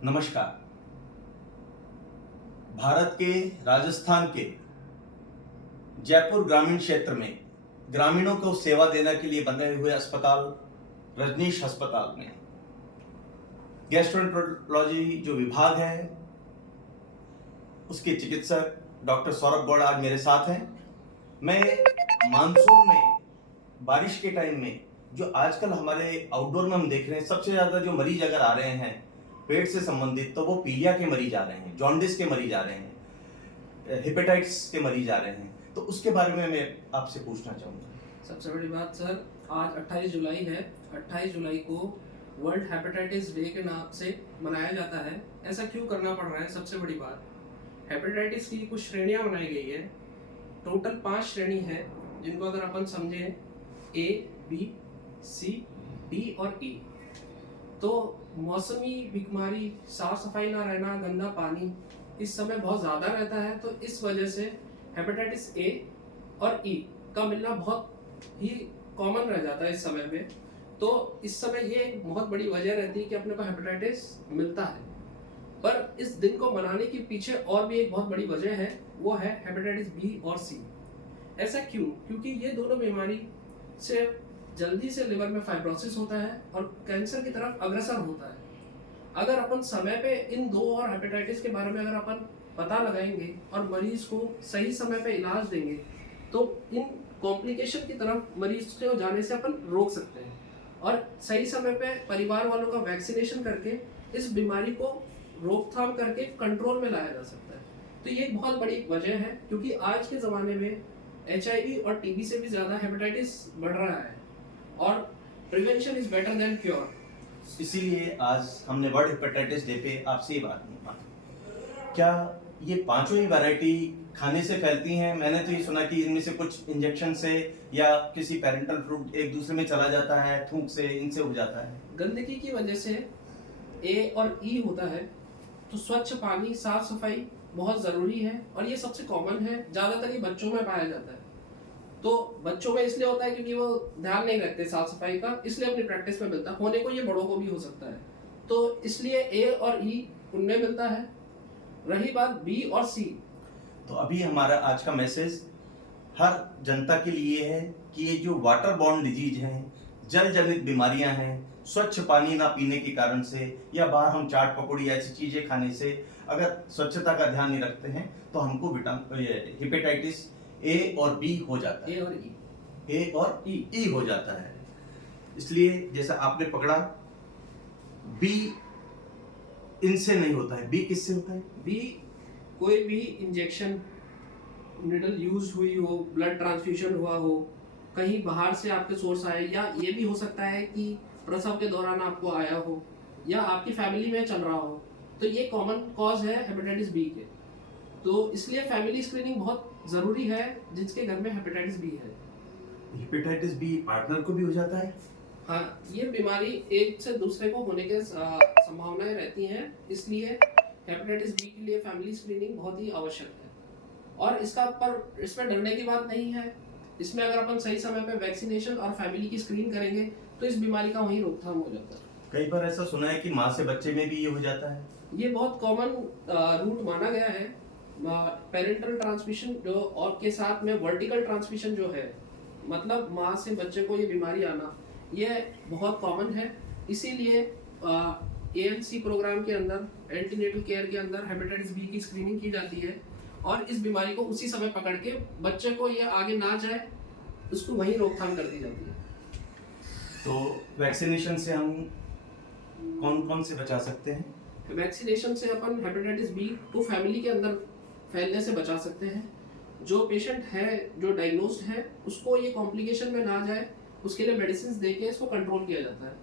नमस्कार। भारत के राजस्थान के जयपुर ग्रामीण क्षेत्र में ग्रामीणों को सेवा देने के लिए बने हुए अस्पताल रजनीश अस्पताल में गैस्ट्रोएंटरोलॉजी जो विभाग है उसके चिकित्सक डॉक्टर सौरभ गौड़ आज मेरे साथ हैं। मैं मानसून में बारिश के टाइम में जो आजकल हमारे आउटडोर में हम देख रहे हैं सबसे ज्यादा जो मरीज अगर आ रहे हैं पेट से संबंधित तो वो पीलिया के मरीज आ रहे हैं, जॉन्डिस के मरीज आ रहे हैं, हेपेटाइटिस के मरीज आ रहे हैं। तो उसके बारे में मैं आपसे पूछना चाहूँगा। सबसे बड़ी बात सर, आज 28 जुलाई है। 28 जुलाई को वर्ल्ड हेपेटाइटिस डे के नाम से मनाया जाता है। ऐसा क्यों करना पड़ रहा है? सबसे बड़ी बात, हेपेटाइटिस की कुछ श्रेणियां बनाई गई है। टोटल 5 श्रेणी है जिनको अगर अपन समझें A, B, C, D और E। तो मौसमी बीमारी, साफ सफाई ना रहना, गंदा पानी इस समय बहुत ज़्यादा रहता है। तो इस वजह से हेपेटाइटिस A और E का मिलना बहुत ही कॉमन रह जाता है इस समय में। तो इस समय ये एक बहुत बड़ी वजह रहती है कि अपने को हेपेटाइटिस मिलता है। पर इस दिन को मनाने के पीछे और भी एक बहुत बड़ी वजह है, वो है हेपेटाइटिस B और C। ऐसा क्यों? क्योंकि ये दोनों बीमारी से जल्दी से लिवर में फाइब्रोसिस होता है और कैंसर की तरफ अग्रसर होता है। अगर अपन समय पे इन दो और हेपेटाइटिस के बारे में अगर अपन पता लगाएंगे और मरीज को सही समय पे इलाज देंगे तो इन कॉम्प्लिकेशन की तरफ मरीज को जाने से अपन रोक सकते हैं। और सही समय पे परिवार वालों का वैक्सीनेशन करके इस बीमारी को रोकथाम करके कंट्रोल में लाया जा सकता है। तो ये एक बहुत बड़ी वजह है, क्योंकि आज के ज़माने में HIV और TB से भी ज़्यादा हेपेटाइटिस बढ़ रहा है और prevention is better than cure. इसीलिए आज हमने वर्ल्ड हेपेटाइटिस डे पे आपसे ये बात मांगी। क्या ये पांचों ही वैरायटी खाने से फैलती हैं? मैंने तो ये सुना कि इनमें से कुछ इंजेक्शन से या किसी पेरेंटल फ्रूट एक दूसरे में चला जाता है, थूक से, इनसे हो जाता है। गंदगी की वजह से A और E होता है। तो स्वच्छ पानी, साफ सफाई बहुत ज़रूरी है और ये सबसे कॉमन है। ज़्यादातर ये बच्चों में पाया जाता है। तो बच्चों में इसलिए होता है क्योंकि वो ध्यान नहीं रखते साफ सफाई का, इसलिए अपनी प्रैक्टिस में मिलता है। होने को ये बड़ों को भी हो सकता है। तो इसलिए A और E उनमें मिलता है। रही बात B और C, तो अभी हमारा आज का मैसेज हर जनता के लिए है कि ये जो वाटर बॉर्न डिजीज हैं, जल जनित बीमारियां हैं, स्वच्छ पानी ना पीने के कारण से या बाहर हम चाट पकौड़ी ऐसी चीजें खाने से अगर स्वच्छता का ध्यान नहीं रखते हैं तो हमको हेपेटाइटिस A और B हो जाता है। A और E हो जाता है। इसलिए जैसा आपने पकड़ा, B इनसे नहीं होता है। B किससे होता है? B कोई भी इंजेक्शन निडल यूज हुई हो, ब्लड ट्रांसफ्यूजन हुआ हो, कहीं बाहर से आपके सोर्स आए, या ये भी हो सकता है कि प्रसव के दौरान आपको आया हो या आपकी फैमिली में चल रहा हो। तो ये कॉमन कॉज है हेपेटाइटिस B के। तो इसलिए फैमिली स्क्रीनिंग बहुत ज़रूरी है जिसके घर में हेपेटाइटिस B है। हेपेटाइटिस B पार्टनर को भी हो जाता है? हाँ, ये बीमारी एक से दूसरे को होने के संभावनाएं रहती हैं। इसलिए हेपेटाइटिस B के लिए फैमिली स्क्रीनिंग बहुत ही आवश्यक है। और इसमें डरने की बात नहीं है। इसमें अगर अपन सही समय पे वैक्सीनेशन और फैमिली की स्क्रीन करेंगे तो इस बीमारी का वहीं रोकथाम हो जाता है। कई बार ऐसा सुना है कि माँ से बच्चे में भी ये हो जाता है। ये बहुत कॉमन रूट माना गया है। पेरेंटल ट्रांसमिशन जो और के साथ में वर्टिकल ट्रांसमिशन जो है, मतलब माँ से बच्चे को ये बीमारी आना, ये बहुत कॉमन है। इसीलिए ANC प्रोग्राम के अंदर, एंटीनेटल केयर के अंदर हेपेटाइटिस B की स्क्रीनिंग की जाती है और इस बीमारी को उसी समय पकड़ के बच्चे को ये आगे ना जाए उसको वहीं रोकथाम कर दी जाती है। तो वैक्सीनेशन से हम कौन कौन से बचा सकते हैं? वैक्सीनेशन से अपन हेपेटाइटिस B को फैमिली के अंदर फैलने से बचा सकते हैं। जो पेशेंट है, जो डायग्नोस्ड है, उसको ये कॉम्प्लिकेशन में ना जाए उसके लिए मेडिसिन दे के इसको कंट्रोल किया जाता है।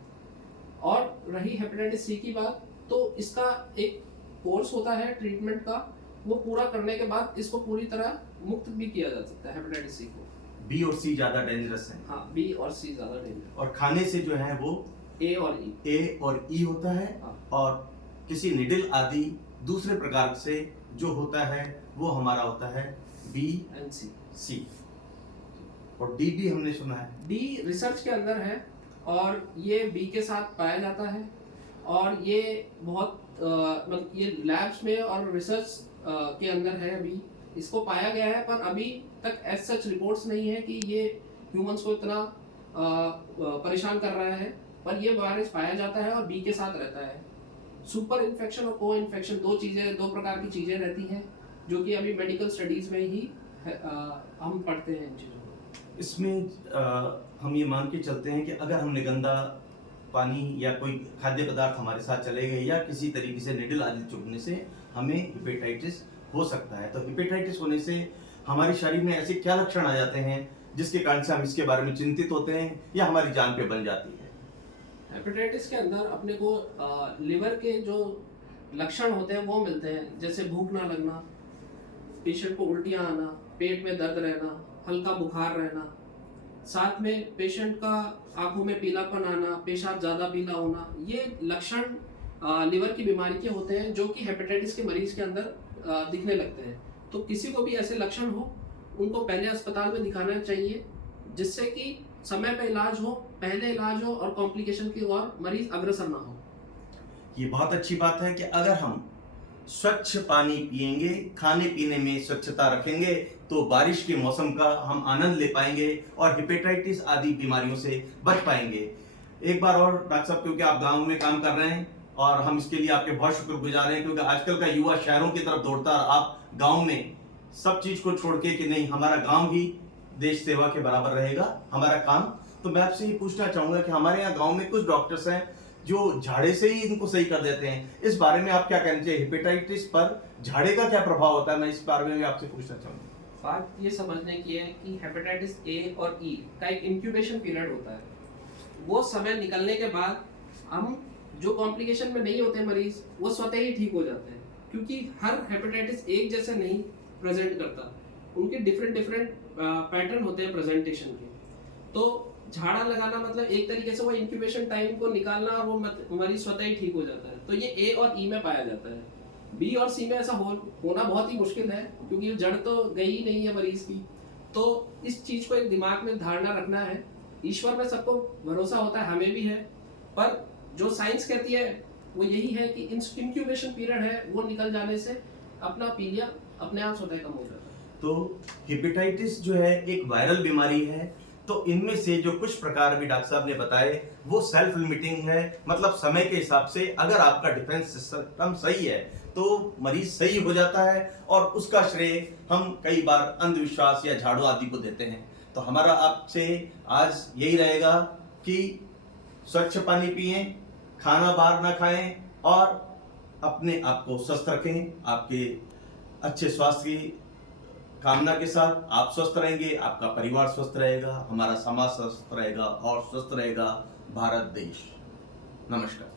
और रही हेपेटाइटिस C की बात, तो इसका एक कोर्स होता है ट्रीटमेंट का, वो पूरा करने के बाद इसको पूरी तरह मुक्त भी किया जा सकता है हेपेटाइटिस C को। B और C ज्यादा डेंजरस है? हाँ, B और C ज्यादा डेंजर। और खाने से जो है वो A और E होता है। हाँ। और किसी निडल आदि दूसरे प्रकार से जो होता है वो हमारा होता है B and C। और D भी हमने सुना है। D रिसर्च के अंदर है और ये B के साथ पाया जाता है और ये बहुत मतलब ये लैब्स में और रिसर्च के अंदर है, अभी इसको पाया गया है, पर अभी तक एज सच रिपोर्ट्स नहीं है कि ये ह्यूमंस को इतना परेशान कर रहा है। पर ये वायरस पाया जाता है और बी के साथ रहता है। सुपर इन्फेक्शन और को इन्फेक्शन दो प्रकार की चीज़ें रहती हैं, जो कि अभी मेडिकल स्टडीज़ में ही हम पढ़ते हैं इन चीज़ों को। इसमें हम ये मान के चलते हैं कि अगर हमने गंदा पानी या कोई खाद्य पदार्थ हमारे साथ चले गए या किसी तरीके से निडल आदि चुभने से हमें हेपेटाइटिस हो सकता है। तो हेपेटाइटिस होने से हमारे शरीर में ऐसे क्या लक्षण आ जाते हैं जिसके कारण से हम इसके बारे में चिंतित होते हैं या हमारी जान पे बन जाती है? हेपेटाइटिस के अंदर अपने को लिवर के जो लक्षण होते हैं वो मिलते हैं, जैसे भूख ना लगना, पेशेंट को उल्टियाँ आना, पेट में दर्द रहना, हल्का बुखार रहना, साथ में पेशेंट का आंखों में पीलापन आना, पेशाब ज़्यादा पीला होना। ये लक्षण लिवर की बीमारी के होते हैं जो कि हेपेटाइटिस के मरीज के अंदर दिखने लगते हैं। तो किसी को भी ऐसे लक्षण हो, उनको पहले अस्पताल में दिखाना चाहिए, जिससे कि समय पे इलाज हो, पहले इलाज हो और कॉम्प्लिकेशन की ओर मरीज अग्रसर ना हो। ये बहुत अच्छी बात है कि अगर हम स्वच्छ पानी पिएंगे, खाने पीने में स्वच्छता रखेंगे, तो बारिश के मौसम का हम आनंद ले पाएंगे और हेपेटाइटिस आदि बीमारियों से बच पाएंगे। एक बार और डॉक्टर साहब, क्योंकि आप गांव में काम कर रहे हैं और हम इसके लिए आपके बहुत शुक्रगुजार हैं, क्योंकि आजकल का युवा शहरों की तरफ दौड़ता है, आप गांव में सब चीज को छोड़ के कि नहीं हमारा गांव ही देश सेवा के बराबर रहेगा हमारा काम। तो मैं आपसे ये पूछना चाहूंगा कि हमारे यहाँ गांव में कुछ डॉक्टर्स हैं जो झाड़े से ही इनको सही कर देते हैं। इस बारे में आप क्या कहना चाहिए? हेपेटाइटिस पर झाड़े का क्या प्रभाव होता है, मैं इस बारे में भी आपसे पूछना चाहूंगा। बात ये समझने की है कि हेपेटाइटिस ए और ई का एक इंक्यूबेशन पीरियड होता है। वो समय निकलने के बाद हम जो कॉम्प्लिकेशन में नहीं होते मरीज, वो स्वतः ही ठीक हो जाते हैं, क्योंकि हर हेपेटाइटिस एक जैसे नहीं प्रेजेंट करता, उनके डिफरेंट पैटर्न होते हैं प्रेजेंटेशन के। तो झाड़ा लगाना मतलब एक तरीके से वो इंक्यूबेशन टाइम को निकालना और वो मरीज स्वतः ही ठीक हो जाता है। तो ये ए और ई में पाया जाता है। बी और सी में ऐसा होना बहुत ही मुश्किल है, क्योंकि जड़ तो गई ही नहीं है मरीज की। तो इस चीज को एक दिमाग में धारणा रखना है। ईश्वर में सबको भरोसा होता है, हमें भी है, पर जो साइंस कहती है वो यही है कि इंक्यूबेशन पीरियड है, वो निकल जाने से अपना पीलिया अपने आप स्वतः कम हो जाता है। तो हेपेटाइटिस जो है एक वायरल बीमारी है, तो इनमें से जो कुछ प्रकार भी डॉक्टर साहब ने बताए वो सेल्फ लिमिटिंग है, मतलब समय के हिसाब से अगर आपका डिफेंस सिस्टम सही है तो मरीज सही हो जाता है और उसका श्रेय हम कई बार अंधविश्वास या झाड़ू आदि को देते हैं। तो हमारा आपसे आज यही रहेगा कि स्वच्छ पानी पिएं, खाना बाहर ना खाएं और अपने आप को स्वस्थ रखें। आपके अच्छे स्वास्थ्य की कामना के साथ आप स्वस्थ रहेंगे, आपका परिवार स्वस्थ रहेगा, हमारा समाज स्वस्थ रहेगा और स्वस्थ रहेगा भारत देश। नमस्कार।